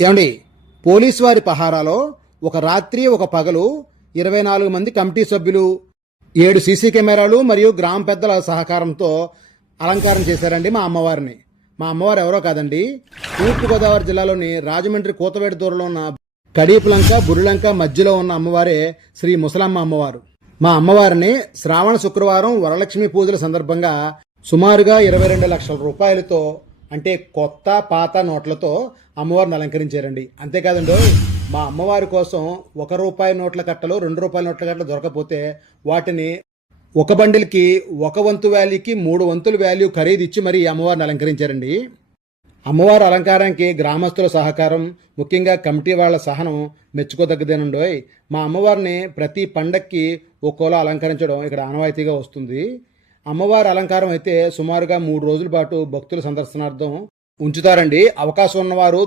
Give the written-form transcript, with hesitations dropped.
ఏమండి, పోలీసు వారి పహారాలో ఒక రాత్రి ఒక పగలు 24 మంది కమిటీ సభ్యులు, 7 సీసీ కెమెరాలు మరియు గ్రామ పెద్దల సహకారంతో అలంకారం చేశారండి మా అమ్మవారిని. మా అమ్మవారు ఎవరో కాదండి, తూర్పుగోదావరి జిల్లాలోని రాజమండ్రి కూతవేడు దూరంలో ఉన్న కడీపులంక బుర్రిలంక మధ్యలో ఉన్న అమ్మవారే శ్రీ ముసలమ్మ అమ్మవారు. మా అమ్మవారిని శ్రావణ శుక్రవారం వరలక్ష్మి పూజల సందర్భంగా సుమారుగా 22 లక్షల రూపాయలతో, అంటే కొత్త పాత నోట్లతో అమ్మవారిని అలంకరించారండి. అంతేకాదండి, మా అమ్మవారి కోసం ₹1 నోట్ల కట్టలు, ₹2 నోట్ల కట్టలు దొరకపోతే వాటిని ఒక బండిల్కి 1 వంతు వాల్యూకి 3 వంతుల వాల్యూ ఖరీదు ఇచ్చి మరీ అమ్మవారిని అలంకరించారండి. అమ్మవారి అలంకారానికి గ్రామస్తుల సహకారం, ముఖ్యంగా కమిటీ వాళ్ళ సహనం మెచ్చుకోదగ్గదేనండోయ్. మా అమ్మవారిని ప్రతి పండక్కి ఒక్కోలా అలంకరించడం ఇక్కడ ఆనవాయితీగా వస్తుంది. అమ్మవారి అలంకారం అయితే సుమారుగా 3 రోజుల పాటు భక్తుల సందర్శనార్థం ఉంచుతారండి. అవకాశం ఉన్నవారు